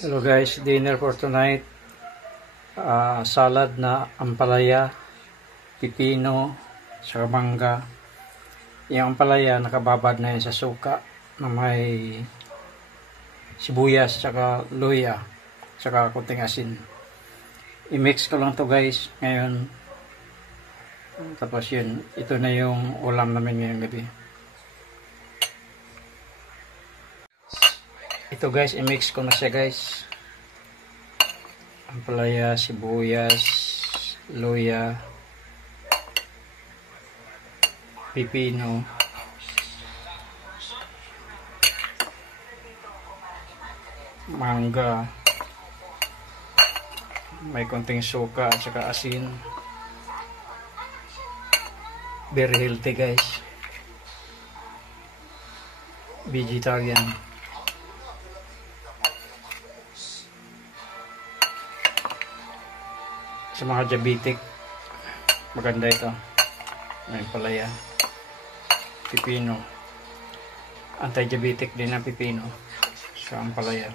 Hello guys, dinner for tonight. Salad na ampalaya, pipino, saka mangga. Yung ampalaya nakababad na yun sa suka na may sibuyas, saka luya, saka kunting asin. I-mix ko lang to guys ngayon. Tapos yun, ito na yung ulam namin ngayong gabi. Ito guys, i-mix ko na siya guys. Ampalaya, sibuyas, luya, pipino, mangga, may konting suka at saka asin. Very healthy guys, vegetarian. Sa mga diabetic, maganda ito. May palaya, pipino, anti-diabetic din ang pipino sa ampalaya.